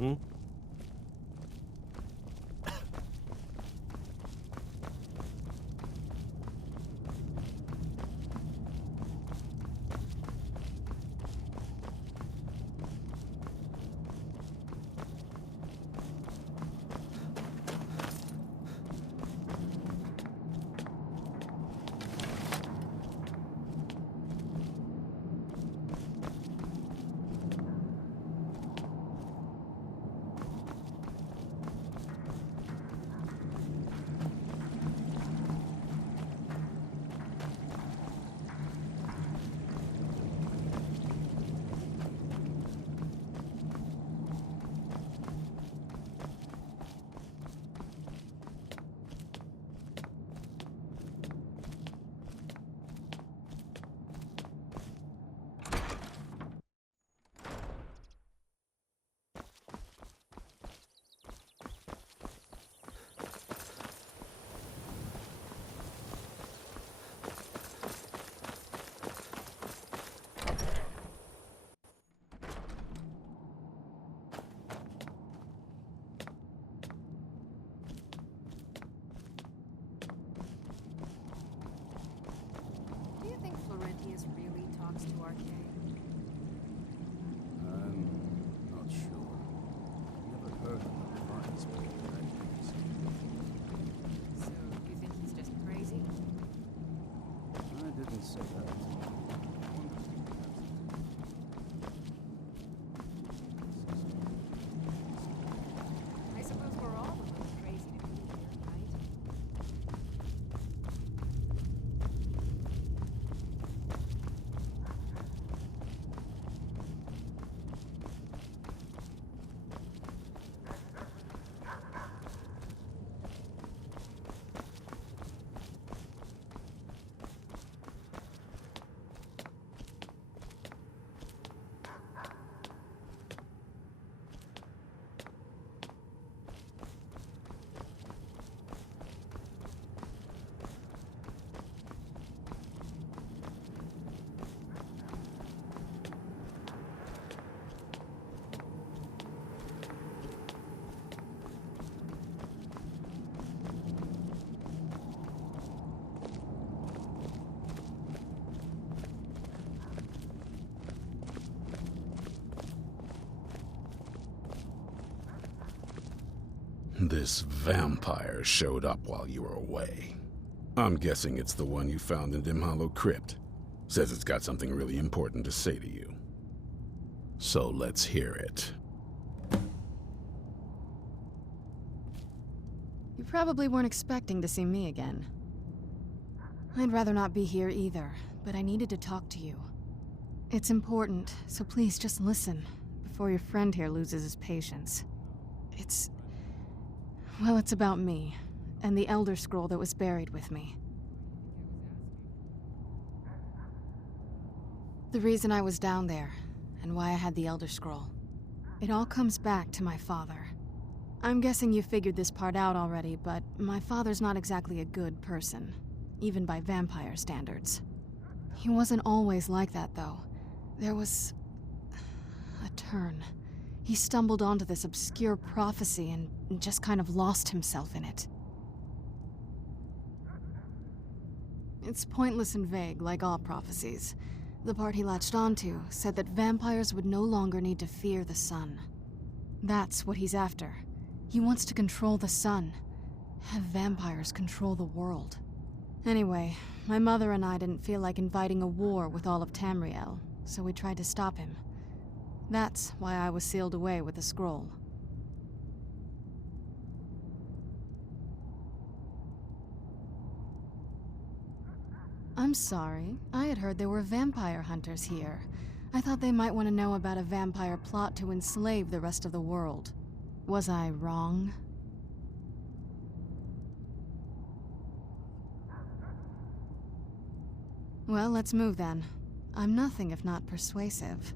Hmm? Do you think Florentius really talks to Arcade? Not sure. Never heard of the parts speaking Chinese. So, you think he's just crazy? I didn't say that. I suppose we're all a little crazy to be here, right? This vampire showed up while you were away. I'm guessing it's the one you found in Dim Hollow Crypt. Says it's got something really important to say to you. So let's hear it. You probably weren't expecting to see me again. I'd rather not be here either, but I needed to talk to you. It's important, so please just listen before your friend here loses his patience. Well, it's about me, and the Elder Scroll that was buried with me. The reason I was down there, and why I had the Elder Scroll. It all comes back to my father. I'm guessing you figured this part out already, but my father's not exactly a good person, even by vampire standards. He wasn't always like that, though. There was a turn. He stumbled onto this obscure prophecy and just kind of lost himself in it. It's pointless and vague, like all prophecies. The part he latched onto said that vampires would no longer need to fear the sun. That's what he's after. He wants to control the sun. Have vampires control the world. Anyway, my mother and I didn't feel like inviting a war with all of Tamriel, so we tried to stop him. That's why I was sealed away with the scroll. I'm sorry. I had heard there were vampire hunters here. I thought they might want to know about a vampire plot to enslave the rest of the world. Was I wrong? Well, let's move then. I'm nothing if not persuasive.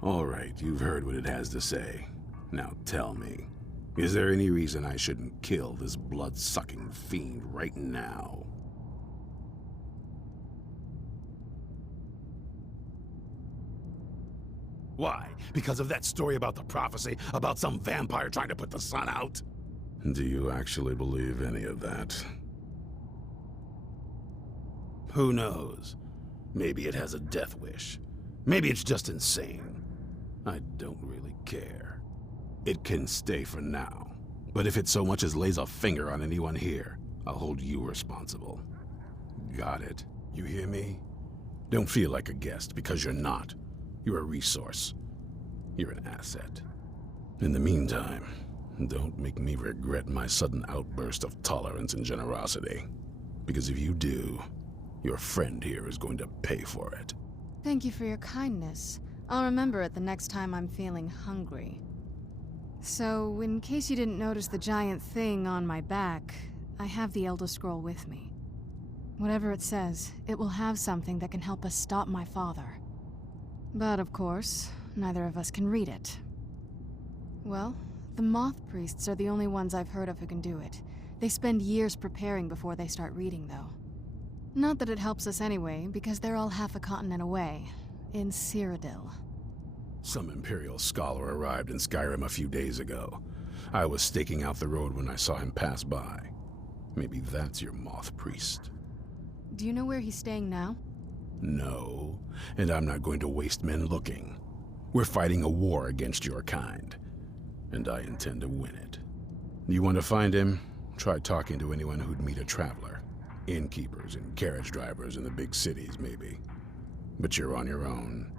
All right, you've heard what it has to say. Now tell me, is there any reason I shouldn't kill this blood-sucking fiend right now? Why? Because of that story about the prophecy, about some vampire trying to put the sun out? Do you actually believe any of that? Who knows? Maybe it has a death wish. Maybe it's just insane. I don't really care. It can stay for now. But if it so much as lays a finger on anyone here, I'll hold you responsible. Got it? You hear me? Don't feel like a guest, because you're not. You're a resource. You're an asset. In the meantime, don't make me regret my sudden outburst of tolerance and generosity. Because if you do, your friend here is going to pay for it. Thank you for your kindness. I'll remember it the next time I'm feeling hungry. So, in case you didn't notice the giant thing on my back, I have the Elder Scroll with me. Whatever it says, it will have something that can help us stop my father. But of course, neither of us can read it. Well, the Moth Priests are the only ones I've heard of who can do it. They spend years preparing before they start reading, though. Not that it helps us anyway, because they're all half a continent away, in Cyrodiil. Some Imperial scholar arrived in Skyrim a few days ago. I was staking out the road when I saw him pass by. Maybe that's your Moth Priest. Do you know where he's staying now? No, and I'm not going to waste men looking. We're fighting a war against your kind, and I intend to win it. You want to find him? Try talking to anyone who'd meet a traveler. Innkeepers and carriage drivers in the big cities, maybe. But you're on your own.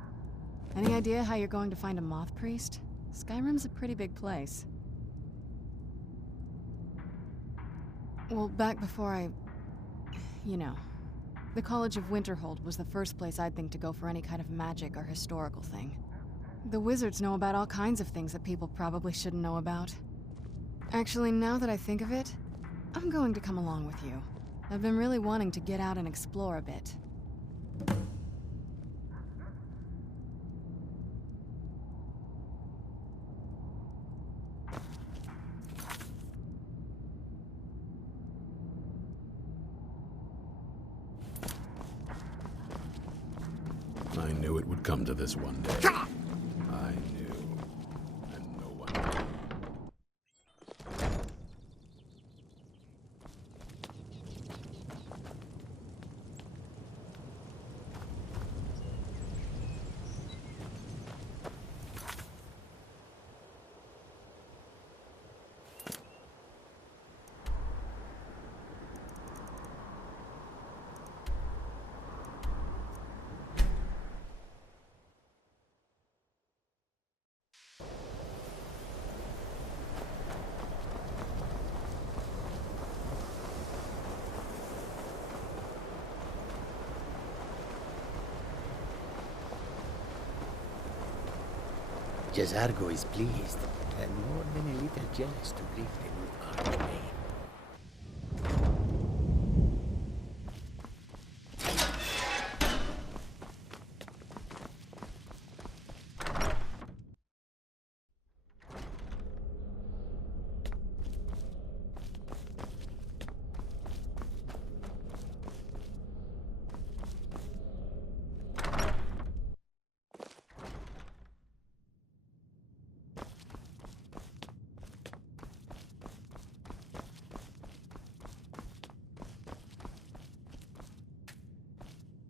Any idea how you're going to find a Moth Priest? Skyrim's a pretty big place. Well, back before you know. The College of Winterhold was the first place I'd think to go for any kind of magic or historical thing. The wizards know about all kinds of things that people probably shouldn't know about. Actually, now that I think of it, I'm going to come along with you. I've been really wanting to get out and explore a bit. I knew it would come to this one day. I knew. And no one knew. Jazargo is pleased, and more than a little jealous to greet the new archmage.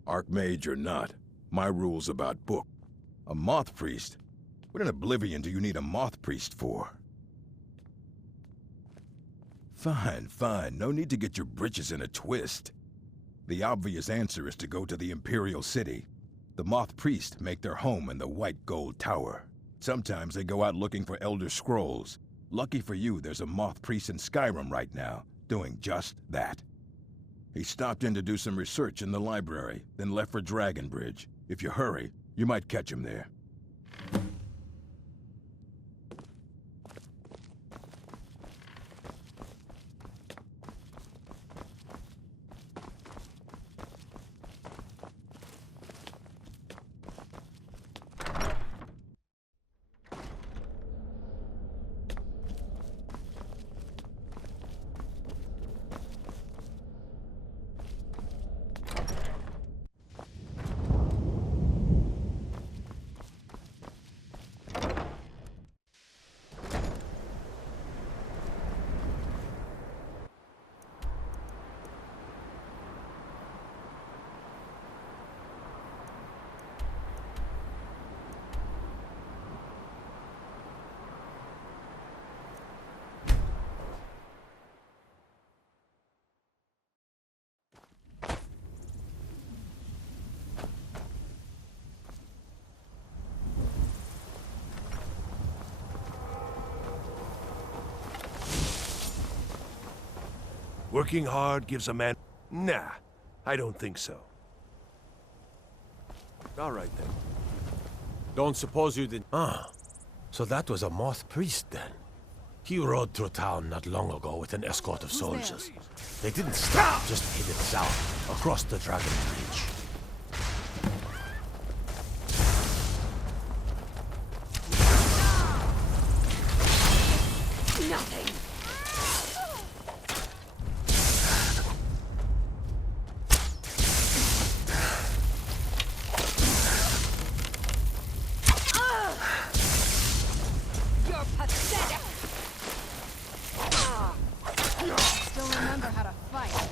Archmage or not, my rule's about book. A Moth Priest? What in Oblivion do you need a Moth Priest for? Fine, fine. No need to get your britches in a twist. The obvious answer is to go to the Imperial City. The Moth Priest make their home in the White Gold Tower. Sometimes they go out looking for Elder Scrolls. Lucky for you, there's a Moth Priest in Skyrim right now, doing just that. He stopped in to do some research in the library, then left for Dragonbridge. If you hurry, you might catch him there. Working hard gives a man... Nah, I don't think so. All right, then. Don't suppose you did... Ah, so that was a Moth priest, then. He rode through town not long ago with an escort of soldiers. They didn't stop, just headed south, across the Dragon Bridge. Nothing. You're pathetic. Still remember how to fight.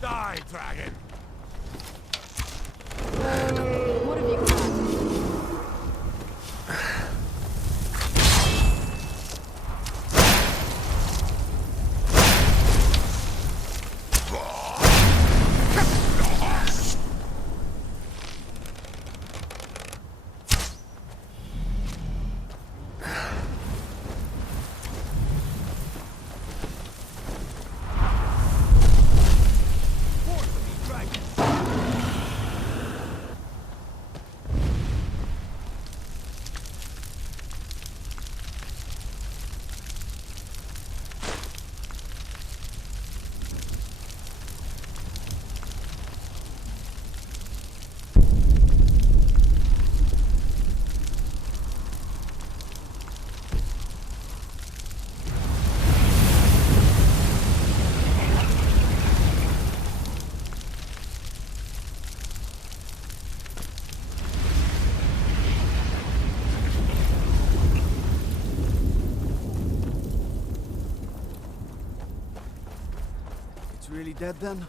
Die, dragon! What have you got? It's really dead then?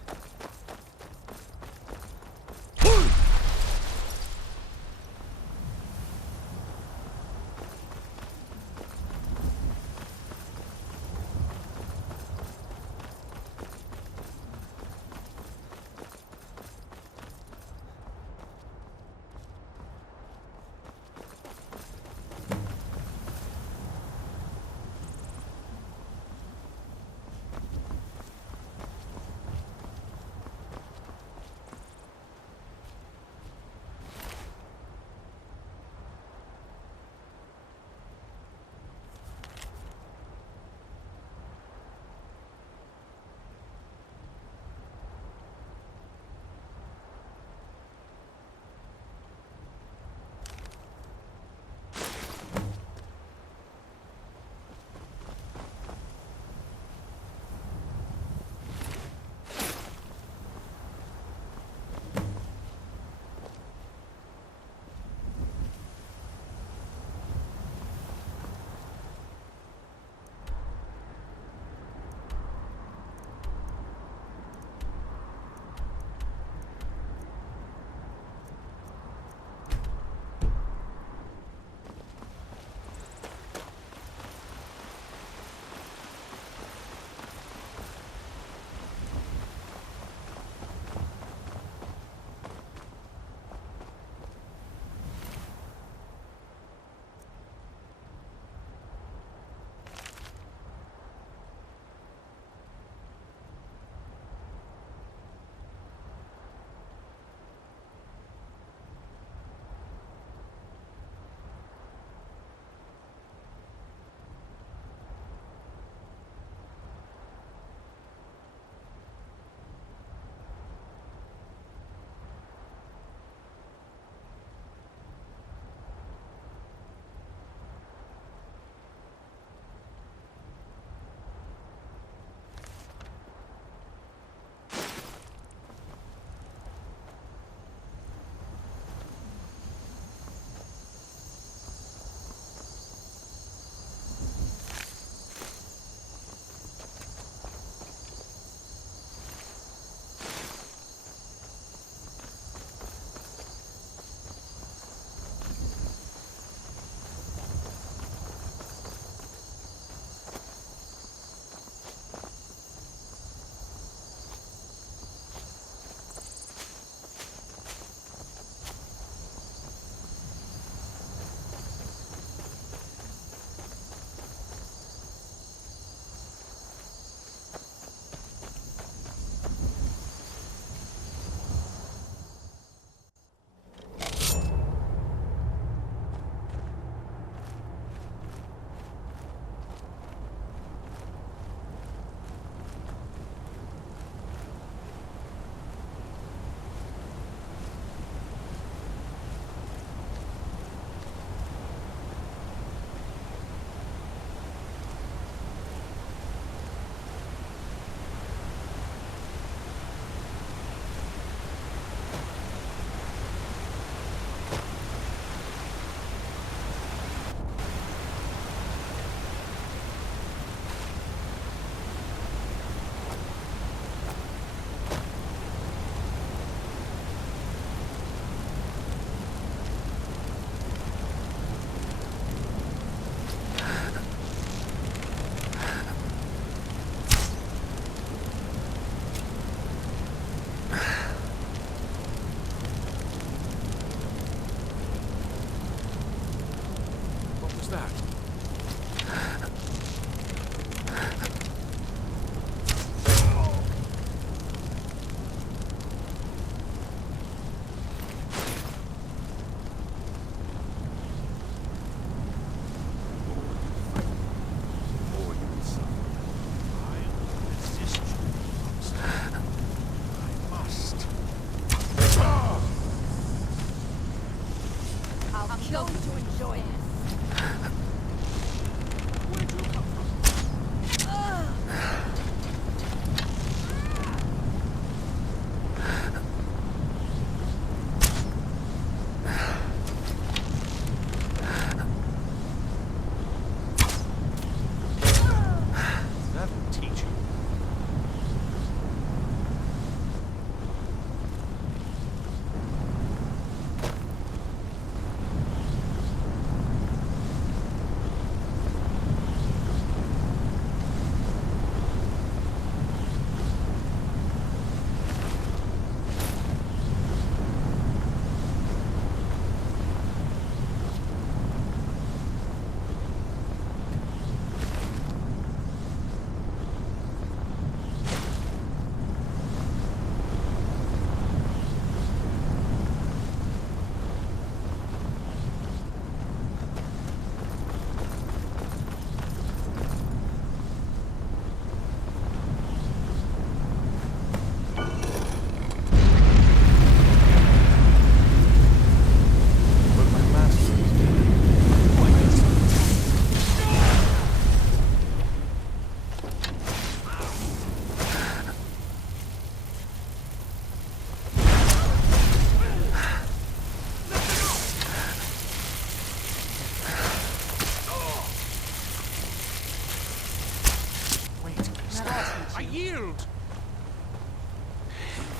healed.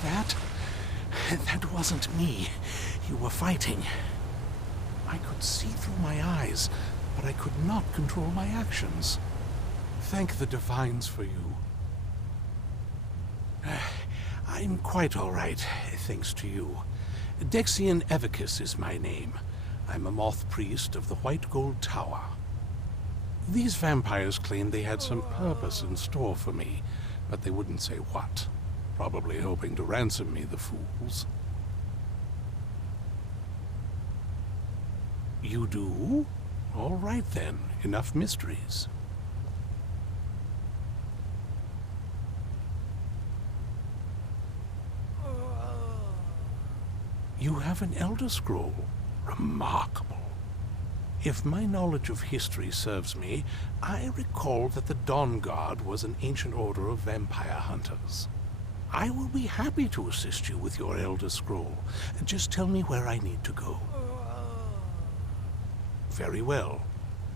That wasn't me. You were fighting. I could see through my eyes, but I could not control my actions. Thank the Divines for you. I'm quite all right, thanks to you. Dexian Evicus is my name. I'm a moth priest of the White Gold Tower. These vampires claimed they had some purpose in store for me, but they wouldn't say what. Probably hoping to ransom me, the fools. You do? All right then, enough mysteries. You have an Elder Scroll. Remarkable. If my knowledge of history serves me, I recall that the Dawn Guard was an ancient order of vampire hunters. I will be happy to assist you with your Elder Scroll. Just tell me where I need to go. Very well.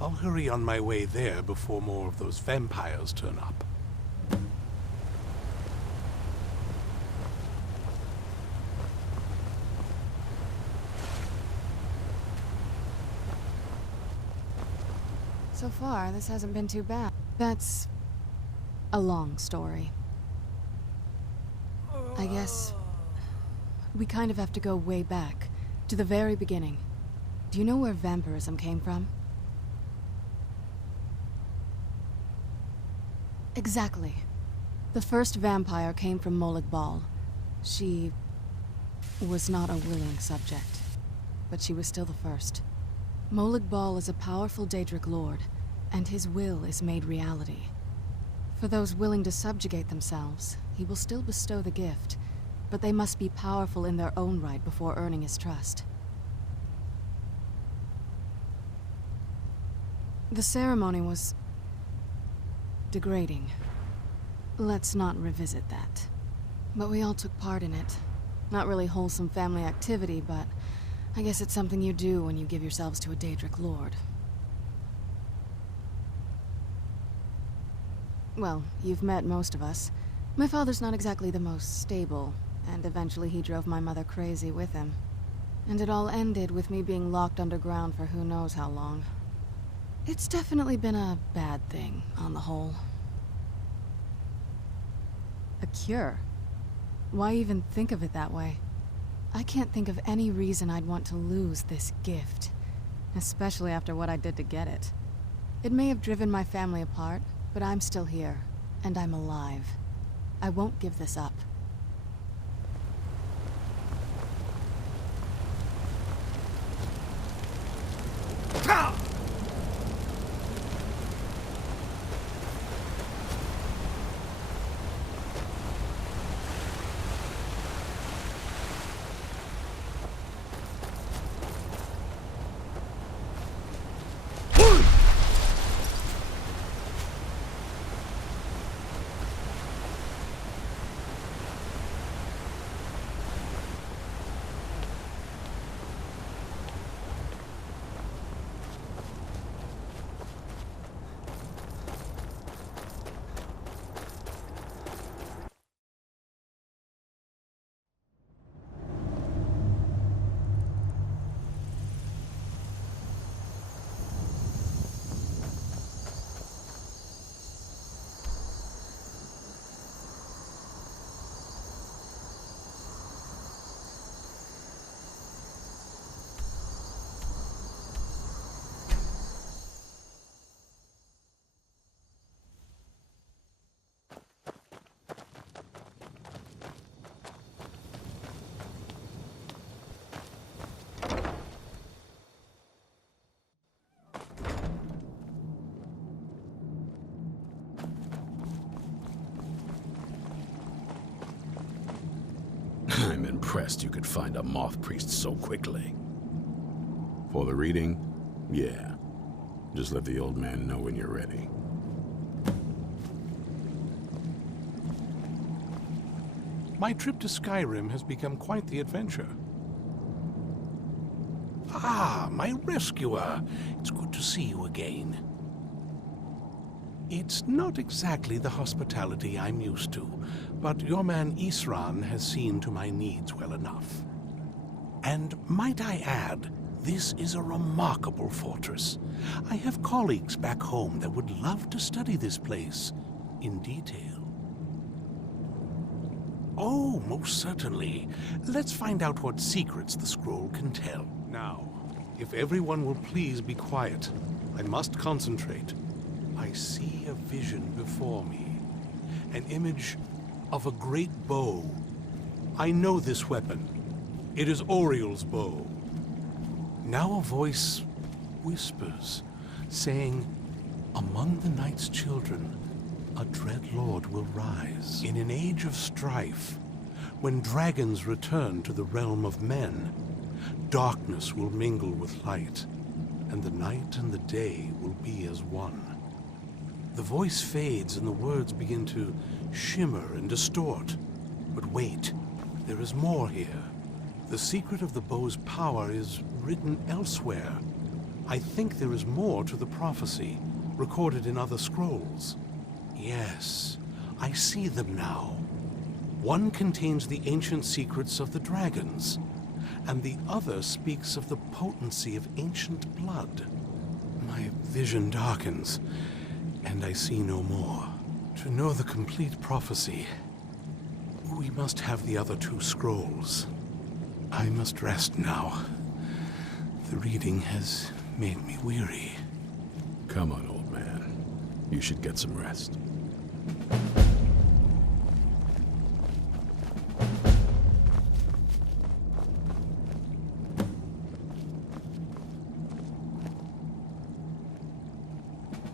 I'll hurry on my way there before more of those vampires turn up. So far, this hasn't been too bad. That's a long story. I guess we kind of have to go way back, to the very beginning. Do you know where vampirism came from? Exactly. The first vampire came from Molag Bal. She was not a willing subject, but she was still the first. Molag Bal is a powerful Daedric lord, and his will is made reality. For those willing to subjugate themselves, he will still bestow the gift, but they must be powerful in their own right before earning his trust. The ceremony was degrading. Let's not revisit that. But we all took part in it. Not really wholesome family activity, but I guess it's something you do when you give yourselves to a Daedric lord. Well, you've met most of us. My father's not exactly the most stable, and eventually he drove my mother crazy with him. And it all ended with me being locked underground for who knows how long. It's definitely been a bad thing, on the whole. A cure? Why even think of it that way? I can't think of any reason I'd want to lose this gift, especially after what I did to get it. It may have driven my family apart, but I'm still here, and I'm alive. I won't give this up. I'm impressed you could find a moth priest so quickly. For the reading? Yeah. Just let the old man know when you're ready. My trip to Skyrim has become quite the adventure. Ah, my rescuer. It's good to see you again. It's not exactly the hospitality I'm used to, but your man Isran has seen to my needs well enough. And might I add, this is a remarkable fortress. I have colleagues back home that would love to study this place in detail. Oh, most certainly. Let's find out what secrets the scroll can tell. Now, if everyone will please be quiet, I must concentrate. I see a vision before me, an image of a great bow. I know this weapon. It is Oriel's bow. Now a voice whispers, saying, "Among the night's children, a dread lord will rise. In an age of strife, when dragons return to the realm of men, darkness will mingle with light, and the night and the day will be as one." The voice fades and the words begin to shimmer and distort. But wait, there is more here. The secret of the bow's power is written elsewhere. I think there is more to the prophecy, recorded in other scrolls. Yes, I see them now. One contains the ancient secrets of the dragons, and the other speaks of the potency of ancient blood. My vision darkens, and I see no more. To know the complete prophecy, we must have the other two scrolls. I must rest now. The reading has made me weary. Come on, old man. You should get some rest.